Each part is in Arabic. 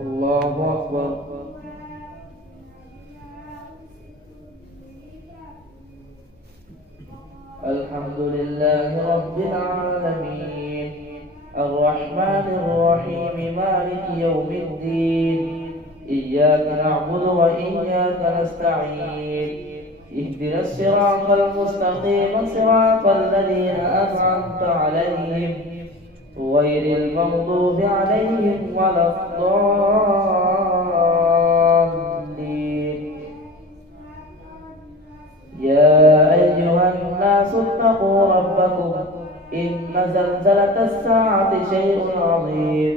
الله أكبر. الحمد لله رب العالمين الرحمن الرحيم مالك يوم الدين إياك نعبد وإياك نستعين اهدنا الصراط المستقيم صراط الذين أنعمت عليهم غير المغضوب عليهم ولا الضالين. يا أيها الناس اتقوا ربكم إن زلزلة الساعة شيء عظيم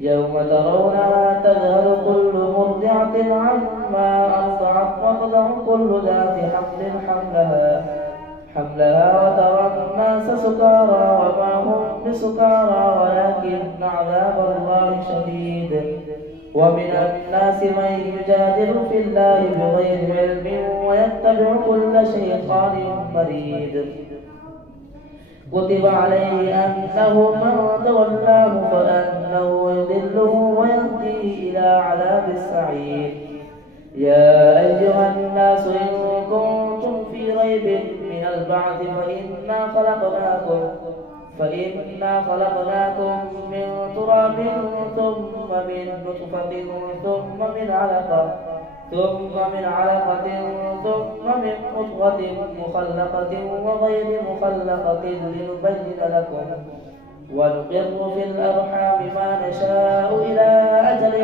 يوم ترونها تذهل كل مرضعة عما أرضعت وتضع كل ذات حمل حملها وترى الناس سكارى وما هم بسكارى ولكن عذاب الله شديد. ومن الناس من يجادل في الله بغير علم ويتبع كل شيطان مريد. كتب عليه أنه من تولاه فأنه يضله ويهديه إلى عذاب السعير. يا أيها الناس إن كنتم في ريب من البعث فإنا خلقناكم من تراب ثم من نطفة ثم من علقة ثم من مضغة مخلقة وغير مخلقة لنبين لكم ونقر في الأرحام ما نشاء إلى أجل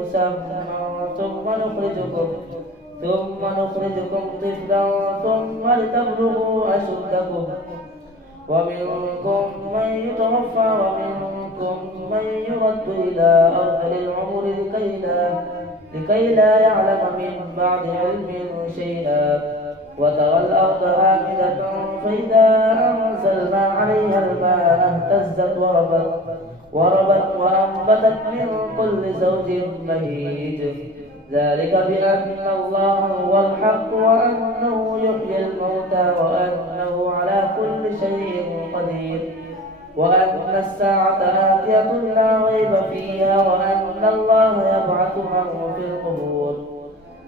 مسمى ثم نخرجكم طفلا ثم لتبلغوا أشدكم ومنكم من يتوفى ومنكم من يرد إلى أرذل العمر لكي لا يعلم من بعد علم شيئا. وترى الأرض هامدة فإذا أنزلنا عليها الماء اهتزت وربت وأنبتت من كل زوج بهيج. ذلك بأن الله هو الحق وأنه يحيي الموتى وأنه على كل شيء قدير وأن الساعة آتية لا ريب فيها وأن الله يبعث من في القبور.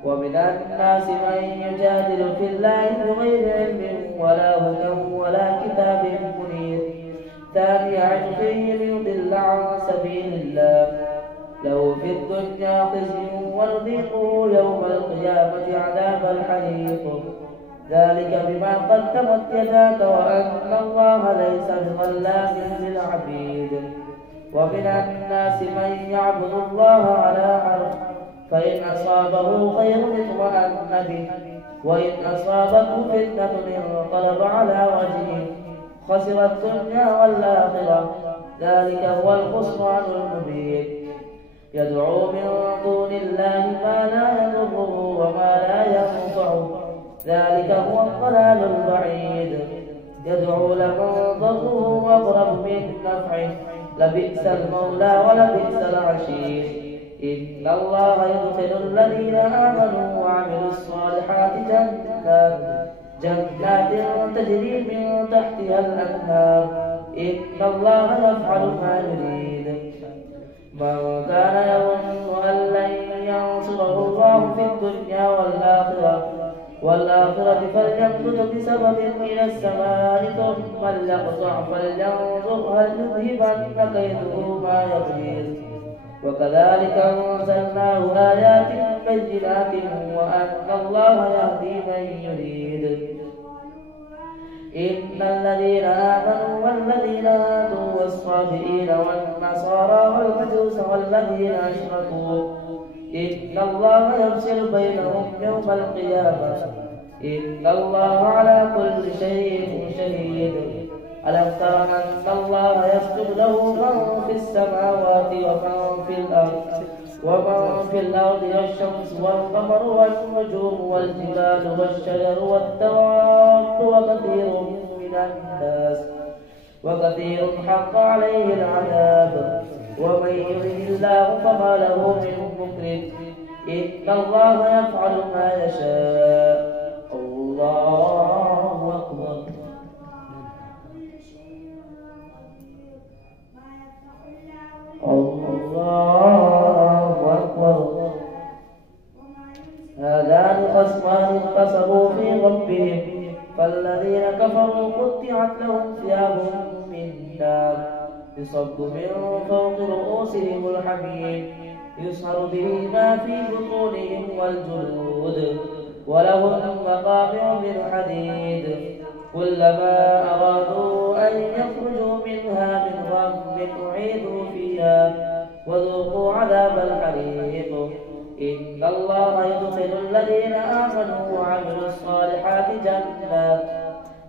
ومن الناس من يجادل في الله بغير علم ولا هدى ولا كتاب منير. ثاني عطفه ليضل عن سبيل الله له في الدنيا خزي ونذيقه يوم القيامة عذاب الحريق. ذلك بما قدمت يداك وأن الله ليس بظلام للعبيد. ومن الناس من يعبد الله على حرف فإن أصابه خير اطمأن به وإن أصابته فتنة انقلب على وجهه خسر الدنيا والآخرة. ذلك هو الخسران المبين. يدعو من دون الله ما لا يضره وما لا ينفعه ذلك هو الضلال البعيد. يدعو لمن ضره أقرب من نفعه لبئس المولى ولبئس العشير. إن الله يدخل الذين آمنوا وعملوا الصالحات جنات تجري من تحتها الأنهار. إن الله يفعل ما يريد. من كان يظن أن لن ينصره الله في الدنيا والآخرة فليمدد بسبب إلى السماء ثم ليقطع فلينظر هل يذهبن كيده ما يغيظ. وكذلك أنزلناه آيات بينات وأن الله يهدي من يريد. إن الذين آمنوا والذين هادوا والصابئين والنصارى والمجوس والذين أشركوا إن الله يفصل بينهم يوم القيامة إن الله على كل شيء شهيد. ألم تر أن الله يسجد له من في السماوات ومن في الأرض والشمس والقمر والنجوم والجبال والشجر والدواب وكثير حق عليه العذاب. ومن يهد الله فما له من مكرم. إن الله يفعل ما يشاء. الله أكبر. الله أكبر. هذان خصمان اختصموا في ربهم فالذين كفروا قطعت لهم ثياب من نار يصب من فوق رؤوسهم الحميم يصهر به ما في بطونهم والجلود ولهم مقامع من حديد كلما أرادوا أن يخرجوا منها من غم أعيدوا فيها وذوقوا عذاب الحريق. إن الله يدخل الذين آمنوا وعملوا الصالحات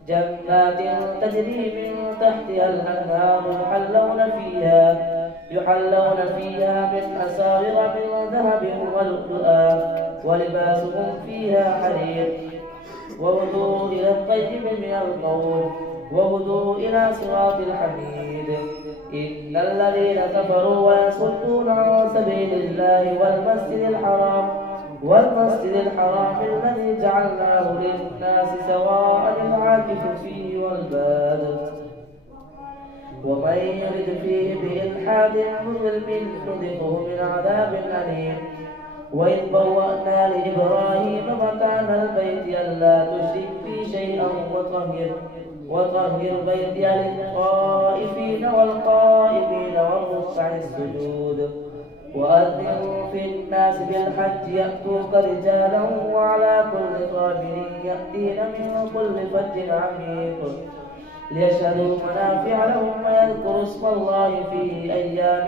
جنات تجري من تحتها الأنهار يحلون فيها من أساور من ذهب ولؤلؤا ولباسهم فيها حرير وهدوا إلى الطيب من القول وهدوا إلى صراط الحميد. إن الذين كفروا ويصدون عن سبيل الله والمسجد الحرام الذي جعلناه للناس سواء العاكف فيه والباد ومن يرد فيه بإلحاد بظلم نذقه من عذاب أليم. وإذ بوأنا لإبراهيم مكان البيت ألا تشرك بي شيئا وطهر بيتي للطائفين والقائمين والركع السجود. وأذن في الناس بالحج يأتوك رجالا وعلى كل ضامر يأتين من كل فج عميق ليشهدوا منافع لهم ويذكروا اسم الله في أيام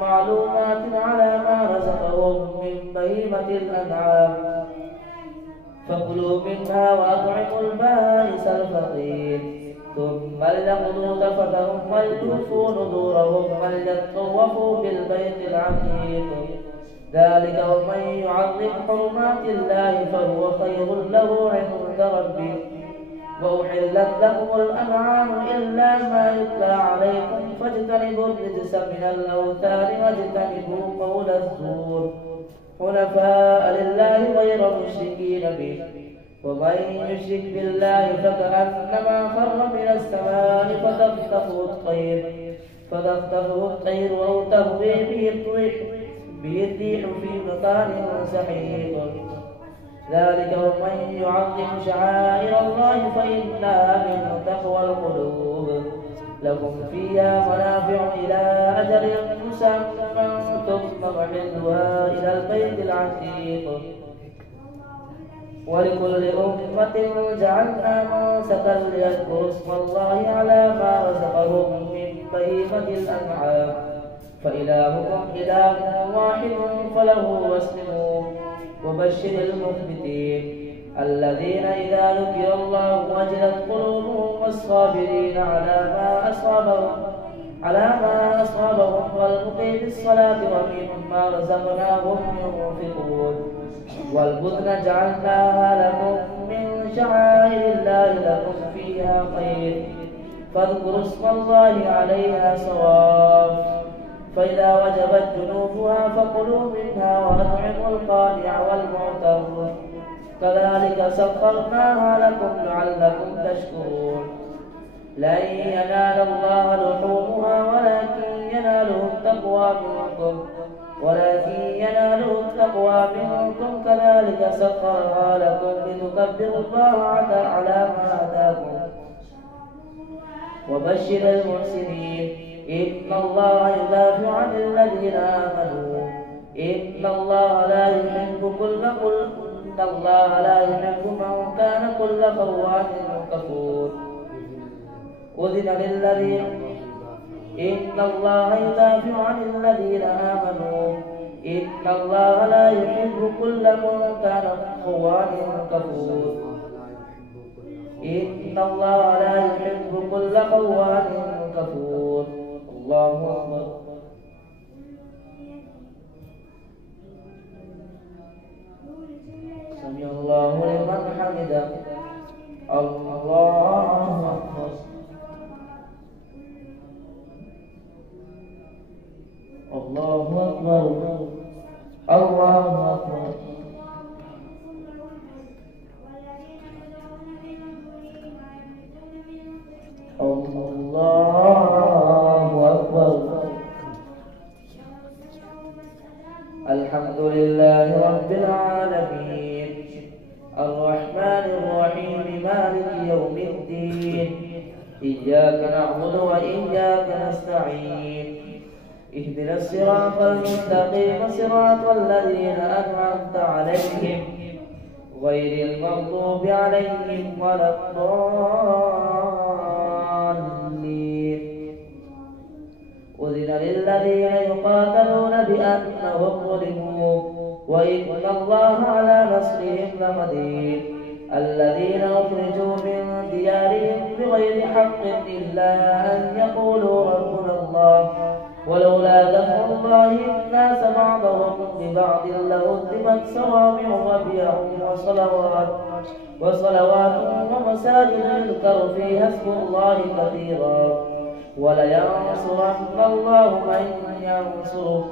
معلومات على ما رزقهم من بهيمة الأنعام فكلوا منها وأطعموا البائس الفقير ثم ليقضوا تفتهم وليوفوا نذورهم وليطوفوا بالبيت العتيق. ذلك ومن يعظم حرمات الله فهو خير له عند ربه. وأحلت لكم الأنعام إلا ما يتلى عليكم فاجتنبوا الرجس من الأوثان واجتنبوا قول الزور حنفاء لله غير مشركين به. ومن يشرك بالله فكأنما خر من السماء فتخطفه الطير أو تهوي به الريح في مكان سحيق. ذلك ومن يعظم شعائر الله فإنها من تقوى القلوب. لكم فيها منافع إلى أجل مسمى ثم محلها إلى البيت العتيق. ولكل أمة جعلنا منسكا ليذكروا اسم الله على ما رزقهم من بهيمة الأنعام فإلهكم إله واحد فله أسلموا. وبشر المخبتين الذين إذا ذكر الله وجلت قلوبهم والصابرين على ما أصابهم والمقيم الصلاة ومما رزقناهم ينفقون. والبدن جعلناها لكم من شعائر الله لكم فيها خير فاذكروا اسم الله عليها صواف. فإذا وجبت جنوبها فكلوا منها وأطعموا القانع والمعتر كذلك سخرناها لكم لعلكم تشكرون. لن ينال الله لحومها ولكن يناله التقوى منكم كذلك سخرها لكم لتكبروا الله على ما هداكم. وبشر المحسنين إن الله يدافع عن الذين آمنوا إن الله لا يحب من كان كل خوان كفور. إن الله يدافع عن الذين آمنوا إن الله لا يحب كل من كان خوان كفور. إن الله لا يحب كل خوان كفور. الله أكبر. سمع الله لمن حمده. الله أكبر. الله أكبر. الله أكبر. الله نعبد وإياك نستعين اهدنا الصراط المستقيم صراط الذين أنعمت عليهم غير المغضوب عليهم ولا الضالين. أذن للذين يقاتلون بأنهم ظلموا وإن الله على نصرهم لقدير. الذين أخرجوا من ديارهم بغير حق إلا أن يقولوا ربنا الله ولولا دفع الله الناس بعضهم ببعض لهدمت صوامع وبيع وصلوات ومساجد يذكر فيها اسم الله كثيرا ولينصرن الله من ينصره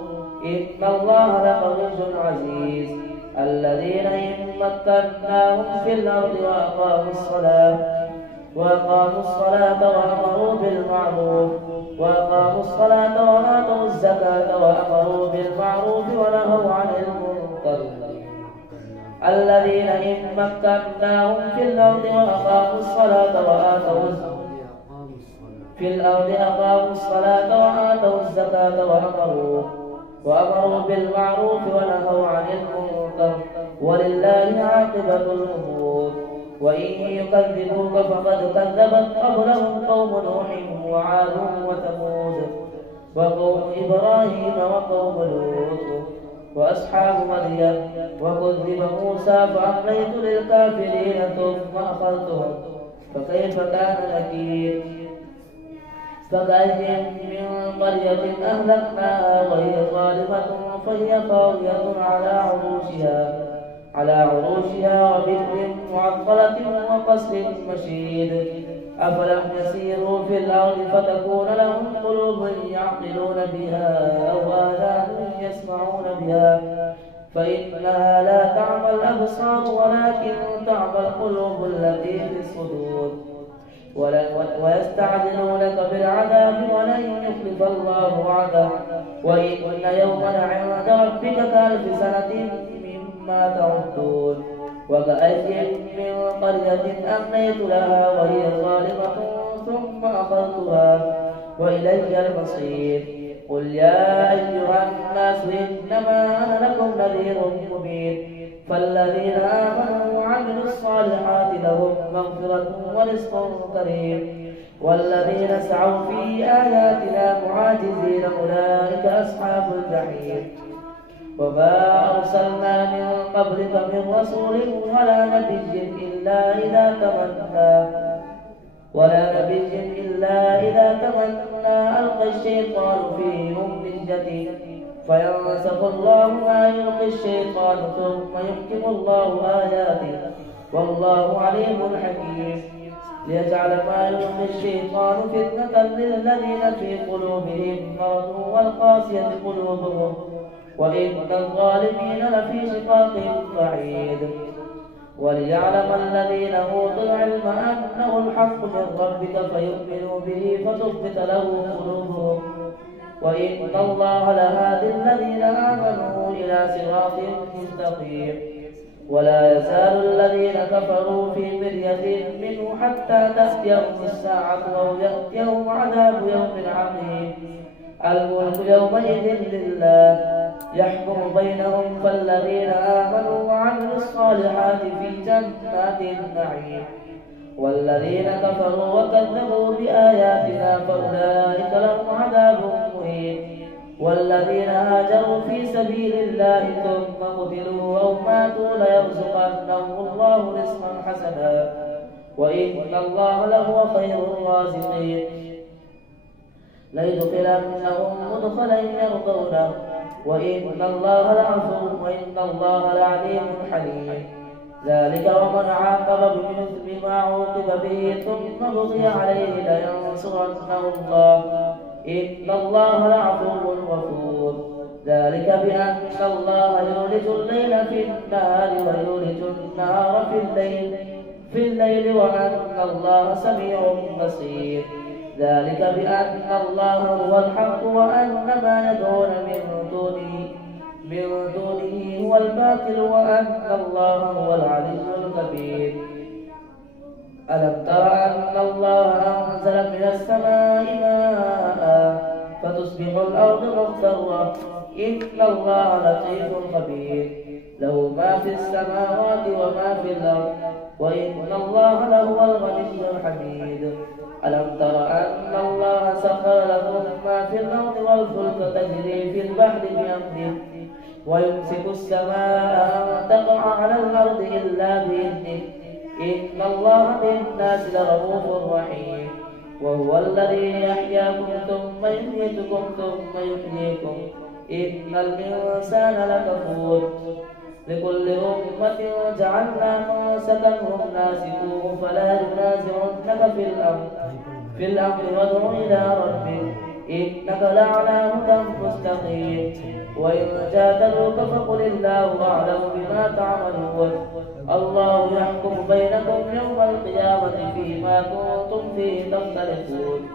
إن الله لقوي عزيز. الذين إن مكناهم في الأرض وأقاموا الصلاة وأمروا وآتوا الزكاة وأمروا بالمعروف ونهوا عن المنكر. الذين إن مكناهم في الأرض وأقاموا الصلاة وآتوا الزكاة وأمروا بالمعروف ونهوا عن المنكر ولله عاقبة الأمور. وإن يكذبوك فقد كذبت قبلهم قوم نوح وعاد وثمود وقوم إبراهيم وقوم لوط وأصحاب مدين وكذب موسى فأمليت للكافرين ثم أخذتهم فكيف كان نكير. فكأي من قرية أهلكناها وهي ظالمة فهي خاوية على عروشها وبئر معطلة وقصر مشيد. أفلم يسيروا في الأرض فتكون لهم قلوب يعقلون بها أو آذان يسمعون بها فإنها لا تعمى الأبصار ولكن تعمى القلوب التي في الصدور. ويستعجلونك بالعذاب ولن يخلف الله وعده وإن يوما عند ربك كألف سنة مما تعدون. وكأي من قرية أمليت لها وهي ظالمة ثم أخذتها وإلي المصير. قل يا أيها الناس إنما أنا لكم نذير مبين. فالذين آمنوا وعملوا الصالحات لهم مغفرة ورزق كريم والذين سعوا في آياتنا معاجزين أولئك أصحاب الجحيم. وما أرسلنا من قبلك من رسول ولا نبي إلا إذا تمنى ألقى الشيطان في أمنيته فينسخ الله ما يلقي الشيطان ثم يحكم الله آياته والله عليم حكيم. ليجعل ما يلقي الشيطان فتنة للذين في قلوبهم مرض والقاسية قلوبهم وإن الظالمين لفي شقاق بعيد. وليعلم الذين أوتوا العلم أنه الحق من ربك فيؤمنوا به فتثبت له قلوبهم وإن الله لهادي الذين آمنوا إلى صراط مستقيم. ولا يزال الذين كفروا في مرية منه حتى تأتيهم الساعة أو يأتيهم عذاب يوم عقيم. الملك يومئذ لله يحكم بينهم فالذين آمنوا وعملوا الصالحات في جنات النعيم والذين كفروا وكذبوا بآياتنا فأولئك لهم عذاب مهين. والذين هاجروا في سبيل الله ثم قتلوا أو ماتوا ليرزقنهم الله رزقا حسنا وإن الله لهو خير الرازقين. ليدخلنهم مدخلا يرضونه وإن الله لعفو وإن الله لعليم حليم. ذلك ومن عاقب بمثل ما عوقب به ثم بغي عليه لينصرنه الله إن الله لعفو غفور. ذلك بأن الله يولج الليل في النهار ويولج النهار في الليل وأن الله سميع بصير. ذلك بأن الله هو الحق وأن ما يدعون من دونه هو الباطل وأن الله هو العلي الكبير. ألم تر أن الله أنزل من السماء ماء فتصبح الأرض مخضرة إن الله لطيف خبير له ما في السماوات وما في الأرض وإن الله لهو الغني الحميد ألم تر أن الله سخر لكم ما في الأرض والفلك تجري في البحر بأمره ويمسك السماء أن تقع على الأرض إلا بإذنه إن الله بالناس لرؤوف رحيم وهو الذي يحياكم ثم يميتكم ثم يحييكم إن الإنسان لكفور لكل أمة جعلنا منسكا هم ناسكوه فلا ينازعنك في الأمر وادع إلى ربك إنك لعلى هدى مستقيم وإن جادلوك فقل الله أعلم بما تعملون الله يحكم بينكم يوم القيامة فيما كنتم فيه تختلفون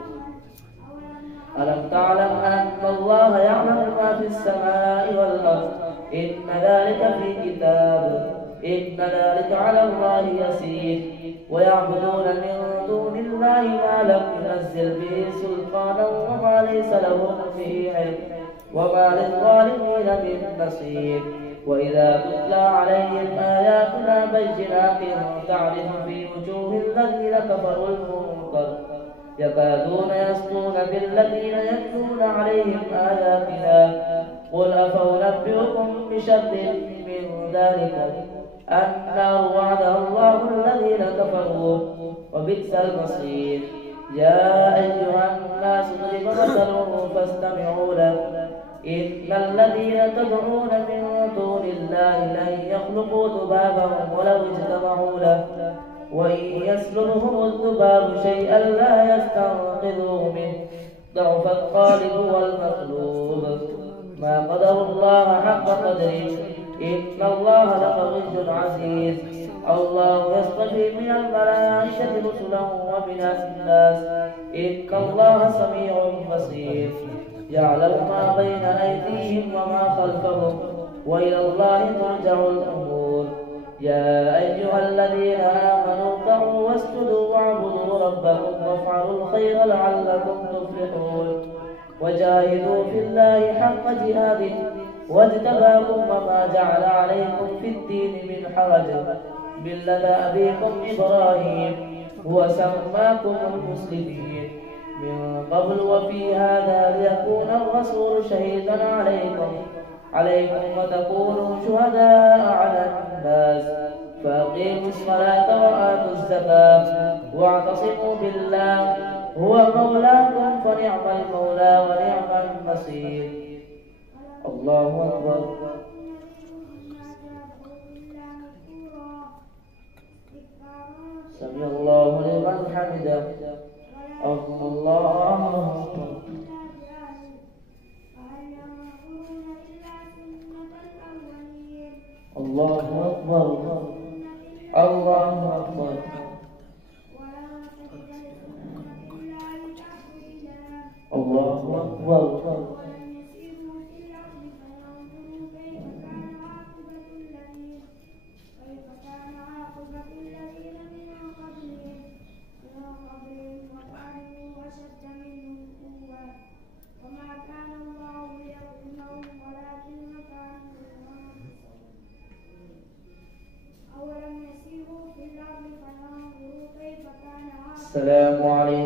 ألم تعلم أن الله يعلم ما في السماء والأرض إن ذلك في كتاب إن ذلك على الله يسير ويعبدون من دون الله ما لم ينزل به سلطانا وما ليس لهم به علم وما للظالمين من نصير وإذا تتلى عليهم آياتنا بينات تعرف في وجوه الذين كفروا المنكر يكادون يسطون بالذين يتلون عليهم آياتنا قل أفأنبئكم بشر من ذلكم النار وعدها الله الذين كفروا وبئس المصير يا أيها الناس ضرب مثل فاستمعوا له إن الذين تدعون من دون الله لن يخلقوا ذبابا ولو اجتمعوا له وإن يسلبهم الذباب شيئا لا يستنقذوه منه ضعف الطالب والمطلوب ما قدر الله حق قدره إن الله لقوي عزيز الله يصطفي من الملائكة رسلا ومن الناس إن الله سميع بصير يعلم ما بين أيديهم وما خلفهم وإلى الله ترجع الأمور يا أيها الذين آمنوا اركعوا واسجدوا واعبدوا ربكم وافعلوا الخير لعلكم تفلحون وجاهدوا في الله حق جهاده واجتباكم وما جعل عليكم في الدين من حرج ملة أبيكم إبراهيم هو سماكم المسلمين من قبل وفي هذا ليكون الرسول شهيدا عليكم وتكونوا شهداء على الناس فأقيموا الصلاة وآتوا الزكاة واعتصموا بالله هو مولاكم فنعم المولى ونعم النصير الله أكبر سمع الله لمن حمده الله أكبر الله أكبر الله أكبر الله أكبر السلام عليكم